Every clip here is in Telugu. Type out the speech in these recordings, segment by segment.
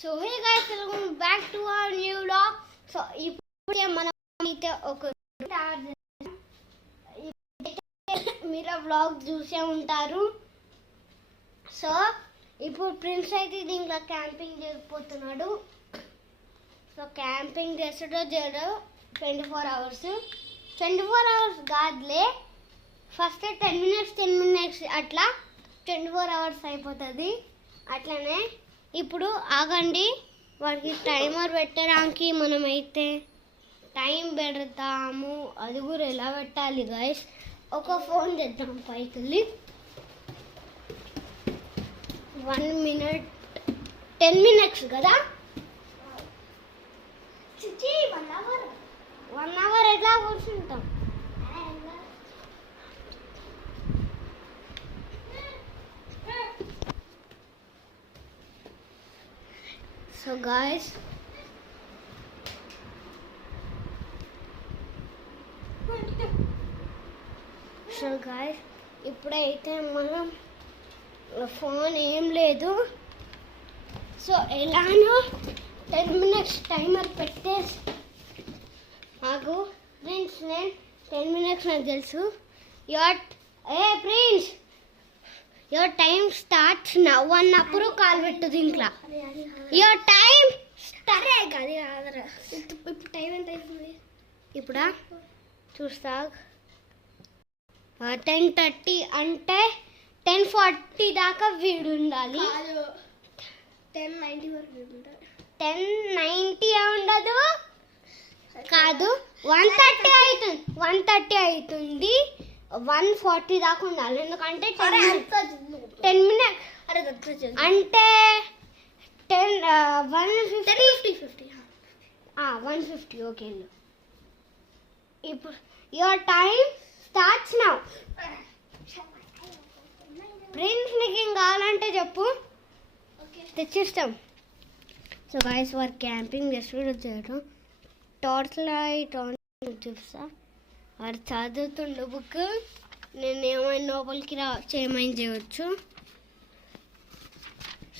So hey guys, welcome back to our new vlog. So ఇప్పుడే మనం అయితే ఒక మీరు వ్లాగ్ చూసే ఉంటారు. సో ఇప్పుడు ప్రిన్స్ అయితే దీంట్లో క్యాంపింగ్ చేయకపోతున్నాడు. సో క్యాంపింగ్ చేస్తాడో చేయడో 24 hours కాదులే, ఫస్ట్ 10 minutes అట్లా 24 hours అయిపోతుంది. అట్లనే ఇప్పుడు ఆగండి, వాడికి టైమర్ పెట్టడానికి మనమైతే టైం పెడతాము. అది కూడా ఎలా పెట్టాలి గైస్, ఒక ఫోన్ చేద్దాం పైకి వెళ్ళి. 1 minute 10 minutes కదా, 1 hour ఎట్లా కూర్చుంటాం. సో గాయస్, ఇప్పుడైతే మనం ఫోన్ ఏం లేదు. సో ఎలానో 10 minutes టైమర్ పెట్టేసి నాకు ప్రిన్స్, నేను 10 minutes నాకు తెలుసు. Prince, your time starts now అన్నప్పుడు కాల్ పెట్టు దీంట్లో. యువర్ టైం ఇప్పుడు టైం ఎంత అవుతుంది? ఇప్పుడా చూస్తా. 10:30 అంటే 10:40 దాకా వీడు ఉండాలి. 10:90 వరకు 10:90 ఉండదు కాదు, 1:30 అవుతుంది. 1:30 అవుతుంది, 1:40 దాకా ఉండాలి. ఎందుకంటే 10 minutes అంటే 150. ఓకే, ఇప్పుడు your time starts now. Prince, నీకు ఏం కావాలంటే చెప్పు, తెచ్చిస్తాం. సో గైస్, వారు క్యాంపింగ్ చేస్తాడు. టార్చ్ లైట్ ఆన్ చూస్తా. వాడు చదువుతుండు బుక్, నేను ఏమైనా లోపలికి చేయమని చేయవచ్చు.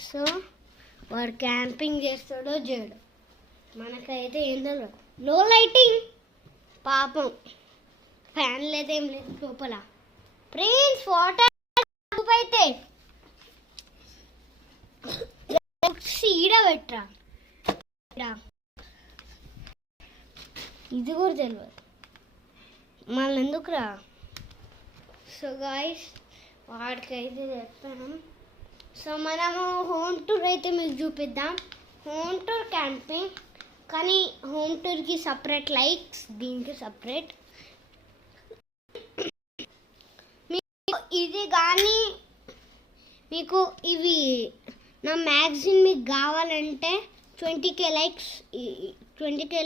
సో వాడు క్యాంపింగ్ చేస్తాడో చేయడు మనకైతే ఏం తెలియదు. లో లైటింగ్, పాపం ఫ్యాన్ లేదేం లేదు లోపల. ప్రిన్స్, వాటర్ అయితే ఈడ పెట్టరా, ఇది కూడా తెలియదు మళ్ళీ ఎందుకురా. సో గాయస్, వాడికైతే చెప్తాను. సో మనము హోమ్ టూర్ అయితే మీకు చూపిద్దాం. హోమ్ టూర్ క్యాంపింగ్, కానీ హోమ్ టూర్కి సపరేట్ లైక్స్, దీనికి సపరేట్. మీకు ఇది కానీ మీకు ఇవి నా మ్యాగజైన్ మీకు కావాలంటే 20K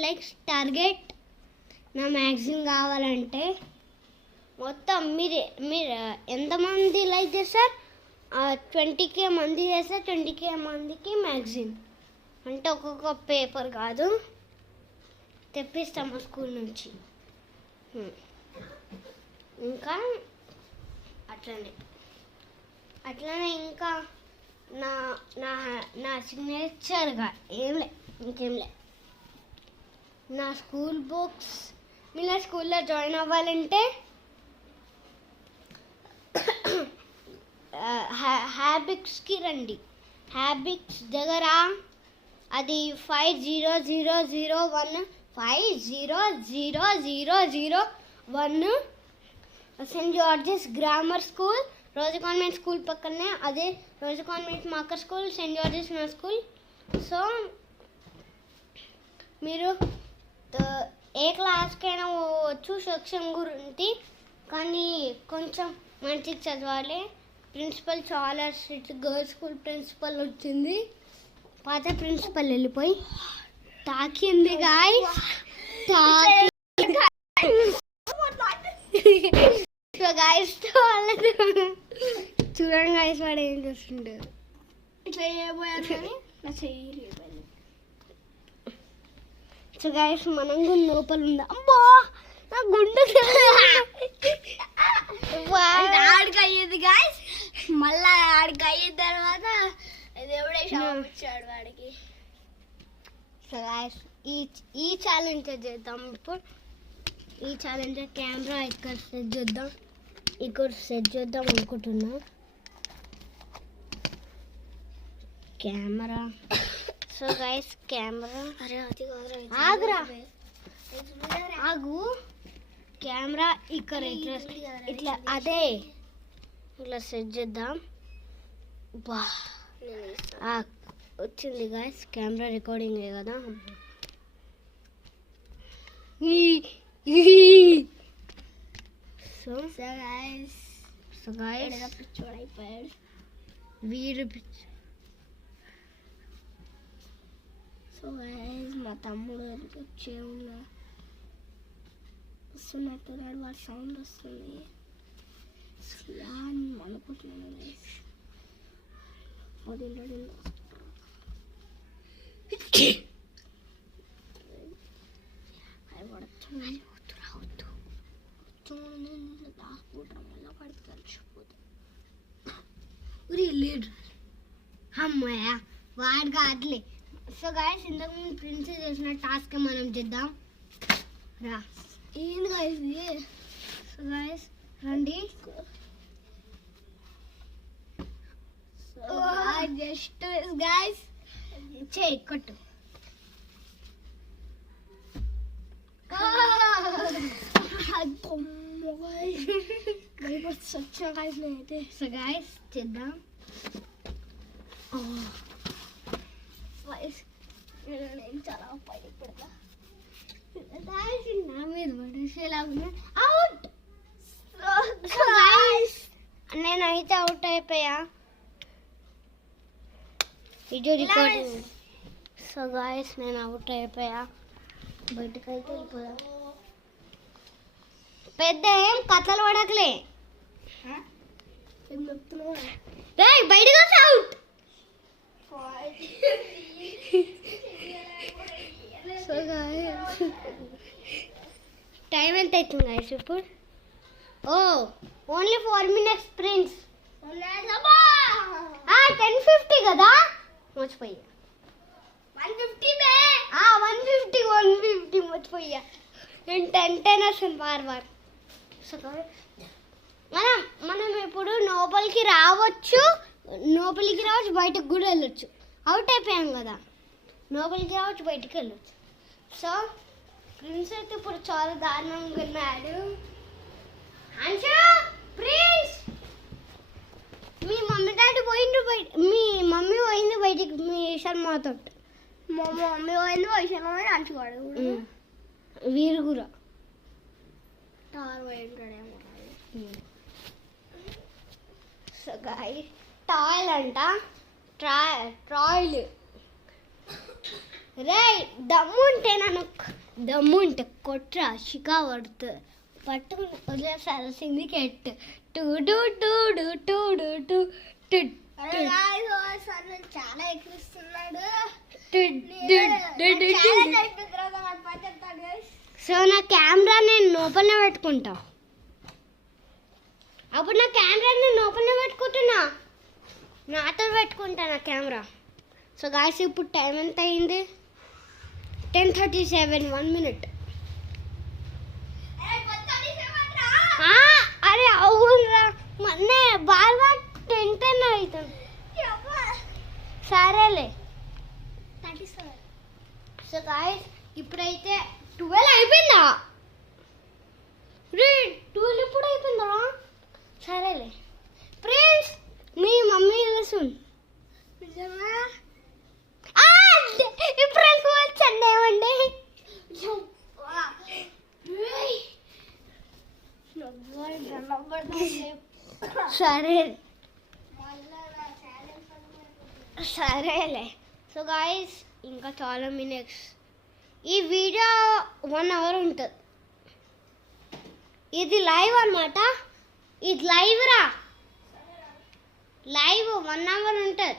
లైక్స్ టార్గెట్. నా మ్యాగజైన్ కావాలంటే మొత్తం మీరు ఎంతమంది లైక్ చేస్తారు, 20K మంది చేస్తారు. 20K మందికి మ్యాగజైన్ అంటే ఒక్కొక్క పేపర్ కాదు, తెప్పిస్తాము స్కూల్ నుంచి. ఇంకా అట్లనే ఇంకా నా సిగ్నేచర్గా ఇంకేం లే. నా స్కూల్ బుక్స్, మీరు స్కూల్లో జాయిన్ అవ్వాలంటే హ్యాబిట్స్కి రండి. హ్యాబిట్స్ దగ్గర అది 500001 సెయింట్ జార్జెస్ గ్రామర్ స్కూల్, రోజు కాన్వెంట్ స్కూల్ పక్కనే. అదే రోజు కాన్వెంట్ మార్కర్ స్కూల్, సెయింట్ జార్జెస్ నా స్కూల్. సో మీరు ఏ క్లాస్కైనా పోవచ్చు సెక్షన్ గురించి, కానీ కొంచెం మంచిగా చదవాలి. ప్రిన్సిపల్ చాలా స్ట్రిక్ట్. గర్ల్స్ స్కూల్ ప్రిన్సిపల్ వచ్చింది, పాత ప్రిన్సిపల్ వెళ్ళిపోయి తాకింది గాయ్స్. చూడండి గాయ్స్, వాడు ఏం చేస్తుంటారు. సో గాయ్స్, మనం కూడా లోపల ఉందా. అమ్మో, నా గుండె ఆడికి అయ్యేది గాయస్. మళ్ళా ఆడికి అయిన తర్వాత దేవుడే షాప్ ఇచ్చాడు వాడికి. సో గాయస్ ఈ ఛాలెంజ్ చేద్దాం ఇప్పుడు. ఈ ఛాలెంజ్ కెమెరా ఇక్కడ సెట్ చేద్దాం అనుకుంటున్నా. కెమెరా సో గాయస్ కెమెరా ఆగురా ఆగు. కెమెరా ఇక్కడ ఇట్లా అదే ఇట్లా సెట్ చేద్దాం. బా వచ్చింది గాయస్. కెమెరా రికార్డింగ్ కదా. సో గాయస్ అయిపోయాడు వీడు సో గైస్ మా తమ్ముడు వచ్చే వస్తున్నట్టున్నాడు. వాడు సౌండ్ వస్తుంది అని అనుకుంటున్నాను గైస్. దాక్కుంటాం వల్ల వాడికి కలిసిపోతుంది. లేడు అమ్మాయ వాడు కాదులే. సో గాయస్ ఇంతకు ముందు ప్రిన్సెస్ చేసిన టాస్క్ మనం చేద్దాం రా. ఏంది గైస్ ఇది? సో గాయస్ రండి. జస్ట్ గైస్ చేయి కొట్టు. వచ్చా గైస్ నేనైతే. సో గాయస్ చేద్దాం. నేను చాలా భయపడతా. నా మీద పడేసేలా అవుట్. నేనైతే అవుట్ అయిపోయా. ఇది రికార్డింగ్. సో గాయస్ నేను అవుట్ అయిపోయా. బయటకు అయితే వెళ్ళిపోయా. పెద్ద ఏం కథలు పడకలే. ఏం చెప్తున్నావు? బయటకు వస్తే అవుట్. సో గాయస్ టైం ఎంత అవుతుంది గాయస్ ఇప్పుడు? Only 4 minutes prince. 10:50 కదా మర్చిపోయా. 150 మర్చిపోయా. నేను 10 వస్తాను బార్. సో మనం ఇప్పుడు లోపలికి రావచ్చు బయటకు కూడా వెళ్ళొచ్చు. అవుట్ అయిపోయాం కదా, లోపలికి రావచ్చు బయటికి వెళ్ళొచ్చు. సో ప్రిన్స్ అయితే ఇప్పుడు చాలా దారుణంగా ఉన్నాడు. ప్రిన్స్ మీ మమ్మీ డాడీ పోయిండు మీ మమ్మీ పోయింది బయటికి మీ శర్మతో. మా మమ్మీ పోయింది వైశాఖ అంచుకోడు వీరు కూడా టార్ పోయింటాడేమో. సో గాయ్స్ టాయిల్ అంట ట్రాయిల్. రే దమ్ముంటే కొట్రా షికా పట్టుకుని వదిలేసాల్సింది కెట్. చాలా ఎక్కిస్తున్నాడు. సో నా కెమెరా నేను లోపలనే పెట్టుకుంటా. అప్పుడు నా కెమెరా నేను లోపలనే పెట్టుకుంటున్నా. నాతో పెట్టుకుంటా నా కెమెరా. సో గాయ్స్ ఇప్పుడు టైం ఎంత అయింది? 10:37 1 minute. అరే అవునురా మొన్నే బాగా 10 అవుతుంది. సరేలే. సో గాయ్స్ ఇప్పుడైతే 12 అయిపోయిందా? 12 ఇప్పుడు అయిపోయిందా? సరేలే. ప్రిన్స్ మీ మమ్మీ చూస్తుంది. ఇప్పుడు వెళ్ళిపోవచ్చండి ఏమండి? సరేలే. సో గాయస్ ఇంకా చాలా మినిట్స్. ఈ వీడియో 1 hour ఉంటుంది. ఇది లైవ్ అన్నమాట. ఇది లైవ్ రా. లైవ్ 1 hour ఉంటుంది.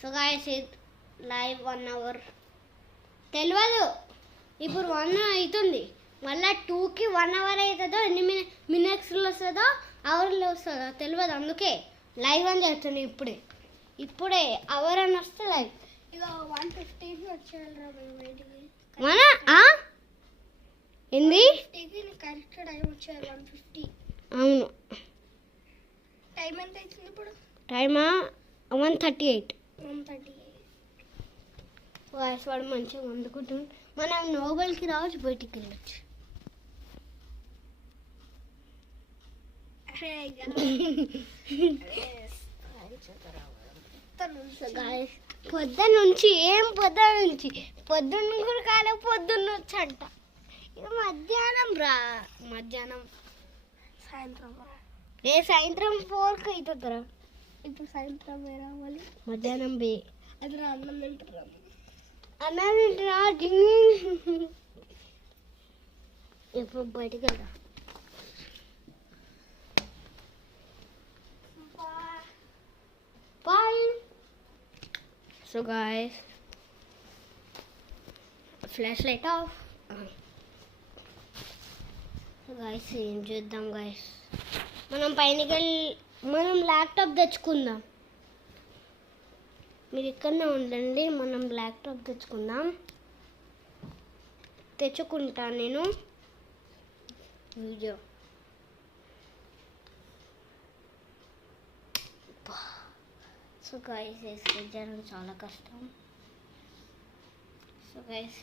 సో గాయస్ ఇది లైవ్ 1 hour తెలియదు. ఇప్పుడు 1 అవుతుంది. మళ్ళీ 2కి 1 hour అవుతుందో ఎన్ని మినిట్స్లో వస్తుందో అవర్లో వస్తుందో తెలియదు. అందుకే లైవ్ అని చెప్తుంది. ఇప్పుడే అవర్ అని వస్తే లైవ్. ఇక 150కి వచ్చేయాలిరా మేము బయటికి. మన ఏంది 150కి కరెక్ట్ టైం వచ్చేయాలి 150. అవును టైం ఎంత అవుతుంది ఇప్పుడు? టైమా 1:38. 1:30. వాయిస్ వాడు మంచిగా వండుకుంటుంది. మనం నోబెల్కి రావచ్చు, బయటికి వెళ్ళచ్చు. పొద్దున్న నుంచి పొద్దున్న కూడా కాలే, పొద్దున్న వచ్చి అంట. ఇక మధ్యాహ్నం మధ్యాహ్నం సాయంత్రం సాయంత్రం 4కి అవుతుందిరా. ఇప్పుడు సాయంత్రం రావాలి. మధ్యాహ్నం అది అన్నం తింటారు. అన్నం తింటున్నా. ఇప్పుడు బయటికి వెళ్దా. Bye. So guys, flashlight off. So guys, ఏం చేద్దాం guys? మనం మనం ల్యాప్టాప్ తెచ్చుకుందాం. మీరు ఇక్కడనే ఉండండి, మనం ల్యాప్టాప్ తెచ్చుకుంటా నేను. వీడియో సో గైస్ ఎస్కేప్ చేయడం చాలా కష్టం. సో గైస్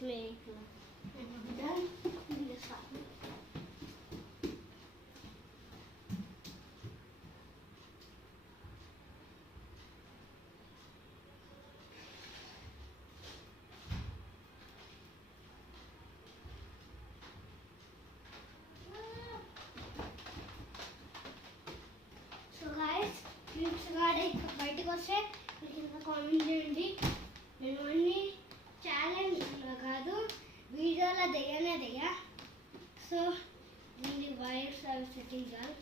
బయటకు వస్తే మీకు కామెంట్ చేయండి. నేను అన్ని ఛాలెంజ్లో కాదు, వీడియోలో దిగా. సో దీన్ని వైర్స్ అవి సెట్టింగ్ కాదు.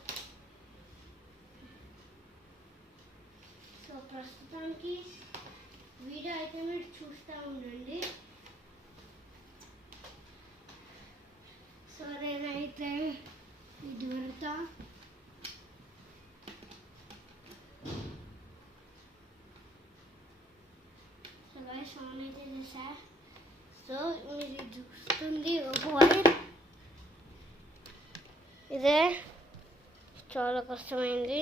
సో ప్రస్తుతానికి వీడియో అయితే మీరు చూస్తూ ఉండండి. సో నేనైతే ఇది వరతా. ఆన్ అయితే చేసా. సో మీరు చూస్తుంది ఒక వైర్. ఇదే చాలా కష్టమైంది.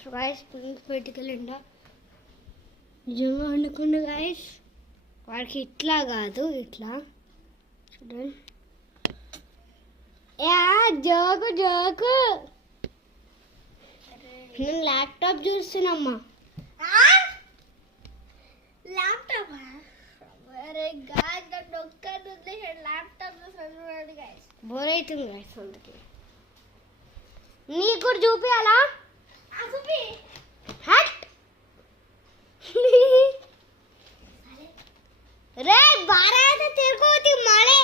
సో గాయస్ పెట్టుకెళ్ళండా నిజంగా అనుకున్నా గాయస్. వాడికి ఇట్లా కాదు, ఇట్లా చూడండి. జోకు నేను ల్యాప్టాప్ చూస్తున్నామ్మా. ల్యాప్టాప్ బోర్ అవుతుంది గాయస్. అందుకే నీకు కూడా చూపియాలా? రే బారా తిరుగుతి మాడే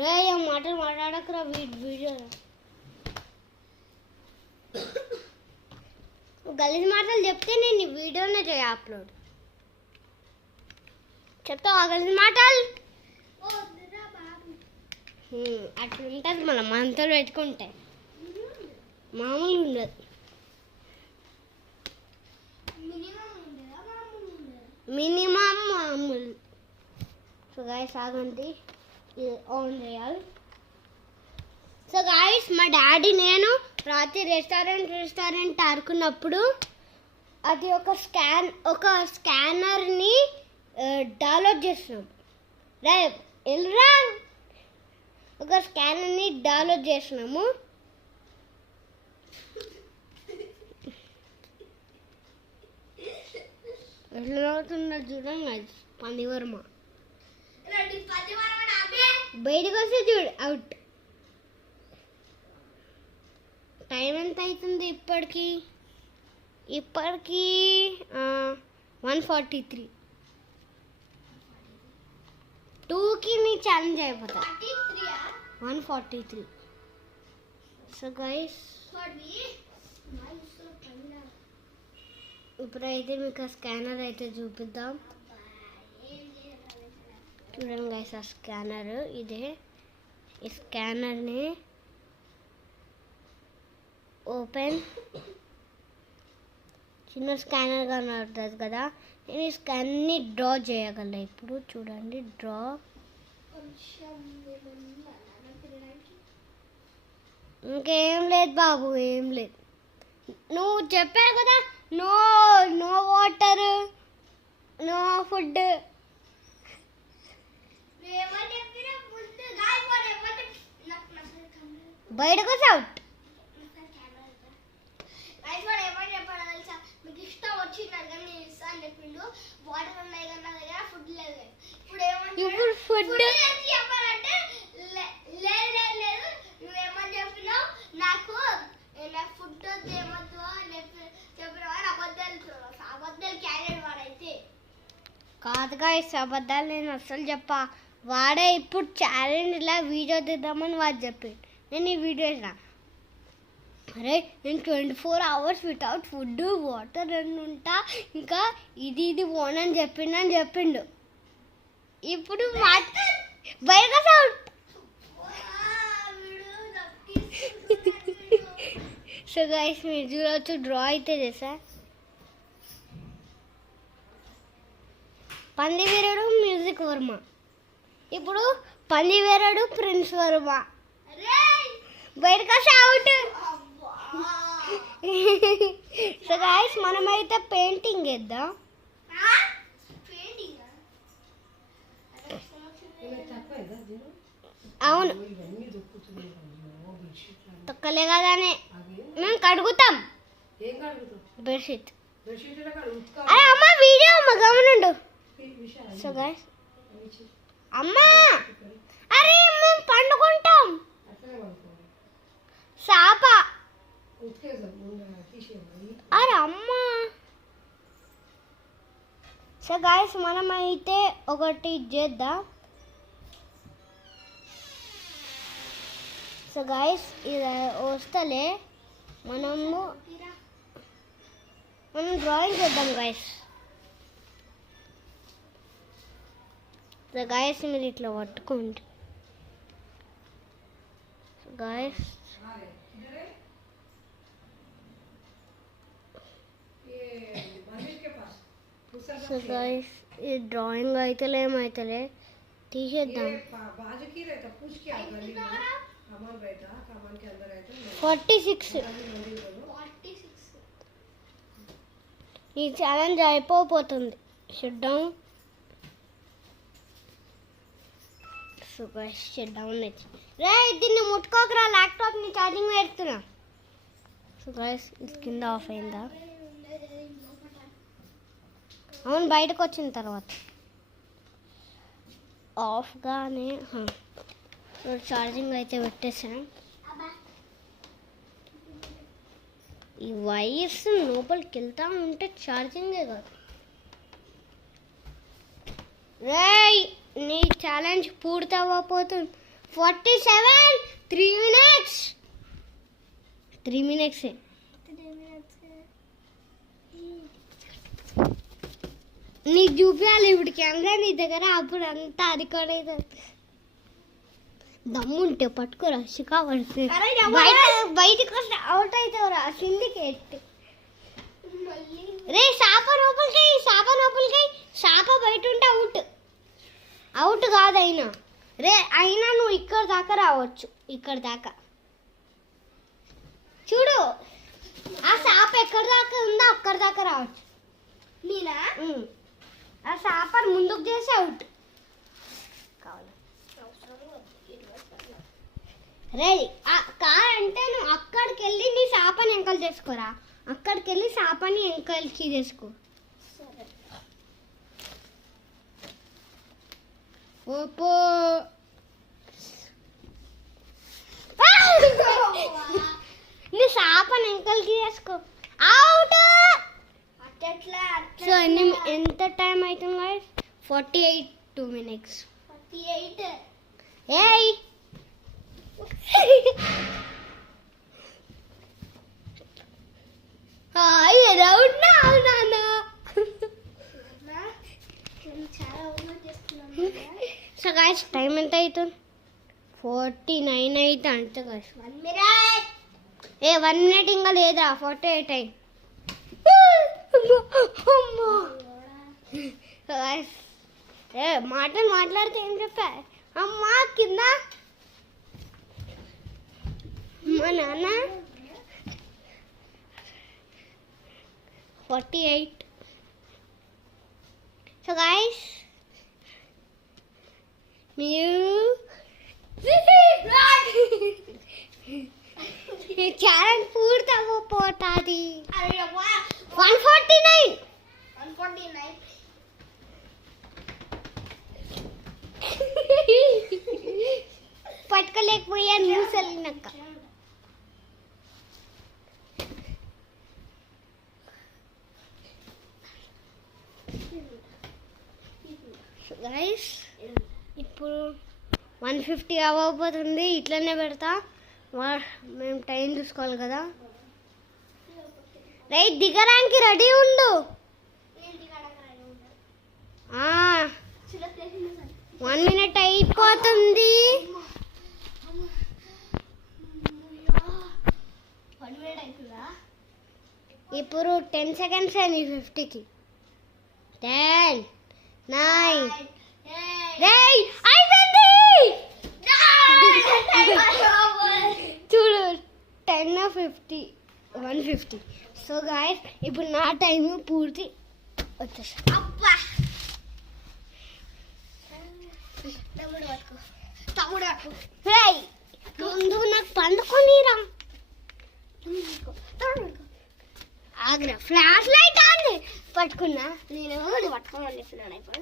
రే మాటలు మాట్లాడకురా వీడియో. గలీజ్ మాటలు చెప్తే నేను ఈ వీడియోనే అప్లోడ్ చెప్తావా? గలీజ్ మాటలు అట్లా ఉంటుంది. మనం మనతో పెట్టుకుంటే మామూలు ఉండదు. మినిమం మామూలు. సో గాయస్ ఆగండి, ఇది ఆన్ చేయాలి. సో గాయస్ మా డాడీ నేను రాత్రి రెస్టారెంట్ ఆడుకున్నప్పుడు అది ఒక స్కానర్ని డౌన్లోడ్ చేస్తున్నాం. ఎల్రా ఒక స్కానర్ని డౌన్లోడ్ చేసినాము. ఎట్లా అవుతున్నా చూడండి పందివర్మ. బయటకు వస్తే చూడు అవుట్. టైం ఎంత అవుతుంది ఇప్పటికి? 1:43. 2కి నీ ఛాలెంజ్ అయిపోతా. 1:43. సో గైస్ ఇప్పుడైతే మీకు ఆ స్కానర్ అయితే చూపిద్దాం. చూడండి గైస్, ఆ స్కానర్ ఇదే. ఈ స్కానర్ని ఓపెన్ చిన్న స్కానర్ కనబడుతుంది కదా, నేను ఈ స్కాన్ని డ్రా చేయగలను. ఇప్పుడు చూడండి, డ్రా. ఇంకేం లేదు బాబు, ఏం లేదు. నువ్వు చెప్పావు కదా, no no water, no food. బయటకు అవుట్. మీకు ఇష్టం వచ్చిందని కానీ నేను ఇస్తాను చెప్పిండు. వాటర్ ఉన్నాయి కానీ నా దగ్గర ఫుడ్ లేదు. ఇప్పుడు ఫుడ్ చెప్పాలంటే లేదు లేదు లేదు, నువ్వేమని చెప్పినావు నాకు ఫుడ్ ఏమొద్దు చెప్పినావా? అబద్ధాలు క్యారెట్ వాడైతే కాదుగా, అబద్ధాలు నేను అస్సలు చెప్పా. వాడే ఇప్పుడు ఛాలెంజ్లా వీడియో తీద్దామని వాడు చెప్పిండు. నేను ఈ వీడియో వేసిన, అరే నేను 24 hours వితౌట్ ఫుడ్ వాటర్ అని ఉంటా, ఇంకా ఇది ఓన్ అని చెప్పిండు. ఇప్పుడు బయటకు అవుట్. సో గైస్, మీరు చూడవచ్చు, డ్రా అయితే చేసా. పందివీరుడు మ్యూజిక్ వర్మ, ఇప్పుడు పందివీరుడు ప్రిన్స్ వర్మ. బయటకు అవుట్. సో గైస్, మనమైతే పెయింటింగ్ వేద్దాం. అవును, తొక్కలే కదానే మేము కడుగుతాం బెడ్షీట్. అరే అమ్మ, వీడియో అమ్మ, గమనుండు. సో గైస్, అమ్మా, అరే మేము పండుకుంటాం. సాప, అరే అమ్మా. సో గైస్, మనమైతే ఒకటి చేద్దాం. సో గైస్, ఇది వస్తలే, మనం డ్రాయింగ్ చేద్దాం గైస్. సో గైస్, మీరు ఇట్లా పట్టుకోండి. సో గైస్, సో గైస్, ఈ డ్రాయింగ్ అయితేలే ఏమైతలే, తీసేద్దాం. 46. ఈ ఛాలెంజ్ అయిపోతుంది. Shut down. So guys, shut down అయితే రే, దీన్ని ముట్టుకోకరా, ల్యాప్టాప్ని ఛార్జింగ్ పెడుతున్నా. సో గైస్, ఇది కింద ఆఫ్ అయిందా? అవును, బయటకు వచ్చిన తర్వాత ఆఫ్గానే ఛార్జింగ్ అయితే పెట్టేసాను. ఈ వైర్స్ లోపలికి వెళ్తా ఉంటే ఛార్జింగే కాదు. రేయ్, నీ ఛాలెంజ్ పూర్తవ్వబోతుంది. 47, 3 minutes. 3 minutes. నీకు చూపించాలి ఇప్పుడు కెమెరా నీ దగ్గర, అప్పుడు అంతా రికార్డ్ అవుతుంది. దమ్ముంటే పట్టుకోరా, షికా పడుతుంది. బయటకు వస్తే అవుట్ అవుతావురా, సిండికేట్. రే, సాప లోపలికి, సాప బయట ఉంటే అవుట్. అవుట్ కాదు అయినా. రే, అయినా నువ్వు ఇక్కడ దాకా రావచ్చు, ఇక్కడ దాకా. చూడు, ఆ సాప ఎక్కడ దాకా ఉందో అక్కడ దాకా రావచ్చు. నేనా? ఆ సాపర్ ముందుకు చేసి అవుట్ కావాలి. రే, అంటే నువ్వు అక్కడికి వెళ్ళి నీ సాపని ఎంకలు చేసుకోరా, అక్కడికి వెళ్ళి సాపని ఎంకల్కి చేసుకో. ఓపో నీ సాపని ఎంకల్కి చేసుకో. అవుట్. సో ఎంత టైం అవుతుంది గైస్? 48 minutes. 48. ఏయ్, హాయ్ రౌండ్ నాన్న. సో గైస్, టైం ఎంత అవుతుంది? 49 అయితే అంతే గైస్. 1 minute. 1 minute ఇంకా లేదా, 48 అయ్యి. మాటలు మాట్లాడితే ఏం చెప్పా అమ్మా కింద మా నాన్న 48. సో గైస్ మీరు ఈ ఛానల్ పూర్తి అవ్వపోతుంది. 149 పట్టుకోలేకపోయాను మూసలినక్క. గైస్ ఇప్పుడు 150 అవ్వబోతుంది. ఇట్లనే పెడతా. మేము టైం చూసుకోవాలి కదా. రైట్ దిగడానికి రెడీ ఉండు. 1 minute అయిపోతుంది. ఇప్పుడు 10 seconds అని 50కి 10 9 రేయ్ అయిపోయింది చూడు 10 50 150. సో గాయస్ ఇప్పుడు నా టైం పూర్తి వచ్చేసి రేయ్ ముందు నాకు పండుకొనిరా. ఆగ్రా ఫ్లాష్ లైట్ ఆన్ పట్టుకున్నా. నేను పట్టుకోమని చెప్పినాను ఇప్పుడు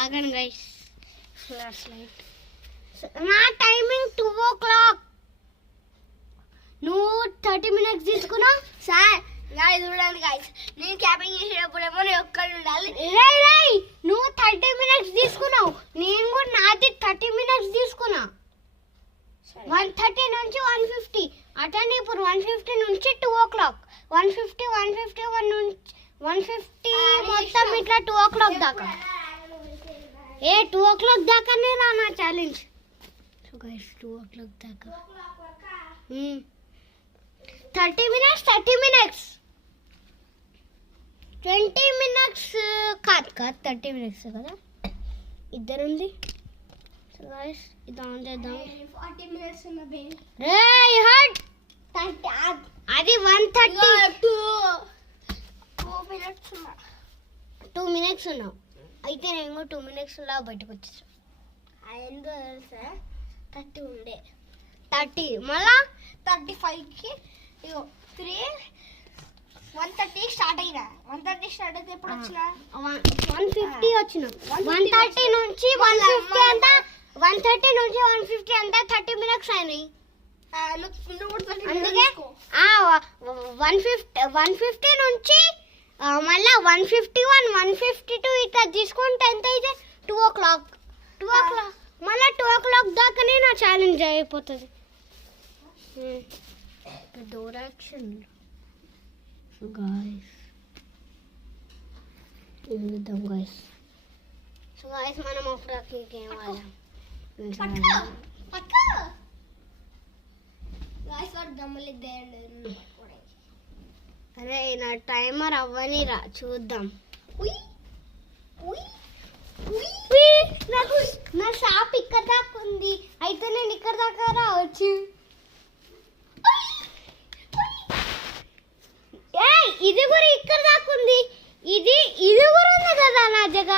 ఆగండి గైస్. ఫ్లాష్ లైట్ నా టైమింగ్ 2 o'clock. నువ్వు 30 minutes తీసుకున్నావు సార్. గాయస్ చూడండి గాయస్, నేను క్యాపింగ్ చేసేటప్పుడేమో నేను ఒక్కడు ఉండాలి. రేయ్ నువ్వు 30 minutes తీసుకున్నావు. నేను కూడా నాది 30 minutes తీసుకున్నా. 130 నుంచి 150 అటనే. ఇప్పుడు 150 నుంచి 2 o'clock 150 150 150 మొత్తం ఇట్లా 2 o'clock దాకా. 2 o'clock దాకానే రా నా ఛాలెంజ్. సో గైస్ 2 o'clock దాకా 30 minutes 20 minutes కాదు 30 minutes కదా. ఇద్దరుంది. సో గైస్ ఇది ఆన్ చేద్దాం. 40 minutes ఉన్న బేబీ. రేయ్ హట్ అది 130 2 minutes ఉన్నా. 2 minutes ఉన్నావు. అయితే నేను 2 minutes లా బయటకు వచ్చేసా. ఎందుకు తెలుసా 30 ఉండే 30 మళ్ళా 35కి 130 స్టార్ట్ అయినా. 130 స్టార్ట్ అయితే ఎప్పుడు వచ్చిన 150 వచ్చిన. 130 నుంచి 150 అంతా 130 నుంచి 150 అంతా 30 minutes అయినాయి. అందుకే 150 నుంచి మళ్ళా 151 152 ఇట్లా తీసుకుంటే ఎంత అయితే 2 o'clock మళ్ళీ 2 o'clock దాకానే నా ఛాలెంజ్ అయిపోతుంది. డోర్ యాక్షన్ గాయస్ చూద్దాం గాయస్. సో గాయస్ మనం అప్పుడు ఇంకేం వాడాం. అరే నా టైమర్ అవ్వనిరా చూద్దాం. నాకు నా షాప్ ఇక్కడ దాకా ఉంది. అయితే నేను ఇక్కడ దాకా రావచ్చు. ఇది కూడా ఇక్కడ దాకా ఉంది. ఇది కూడా ఉంది కదా నా జగ.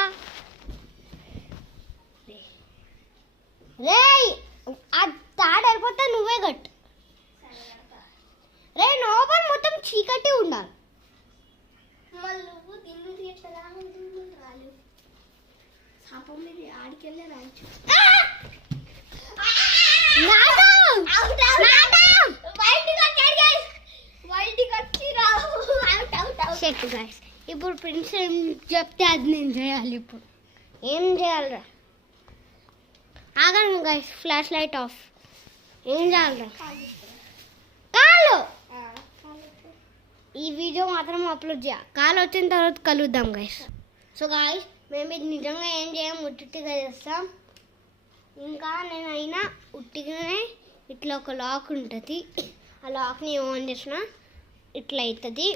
రేయ్ ఆ తాడు వెళ్ళిపోతే నువ్వే కట్టు. రే లోపల మొత్తం చీకటి ఉండాలి. ఆడికెళ్ళే రాయచ్చు. ఇప్పుడు ప్రిన్స్ ఏం చెప్తే అది నేను చేయాలి. ఇప్పుడు ఏం చేయాలరా? ఆగండి గైస్, ఫ్లాష్ లైట్ ఆఫ్. ఏం చేయాలరా? కాలు ఈ వీడియో మాత్రం అప్లోడ్ చేయాలి. కాలు వచ్చిన తర్వాత కలుద్దాం గైస్. సో గైస్ మేము ఇది నిజంగా ఏం చేయం, ఉట్టిగా చేస్తాం. ఇంకా నేనైనా ఉట్టిగానే ఇట్లా ఒక లాక్ ఉంటుంది. ఆ లాక్ని ఆన్ చేసిన ఇట్లా అవుతుంది.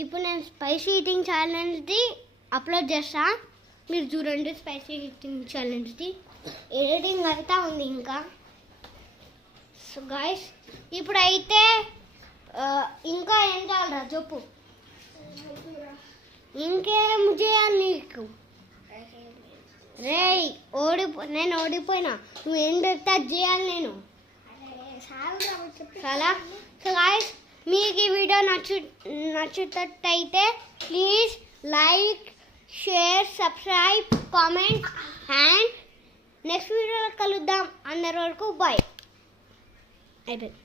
ఇప్పుడు నేను స్పైసీ ఈటింగ్ ఛాలెంజ్ది అప్లోడ్ చేస్తా, మీరు చూడండి. స్పైసీ ఈటింగ్ ఛాలెంజ్ది ఎడిటింగ్ అయితే ఉంది ఇంకా. సో గాయస్ ఇప్పుడైతే ఇంకా ఏం చేయాలరా చెప్పు, ఇంకేం చేయాలి నీకు? రేయ్ నేను ఓడిపోయినా, నువ్వు ఏం చెప్తే అది చేయాలి నేను. చాలా. సో గాయస్ మీకు ఈ వీడియో నచ్చేటట్టయితే please like, share, subscribe, comment and next వీడియోలో కలుద్దాం. అందరి వరకు బాయ్. అయిపోయింది.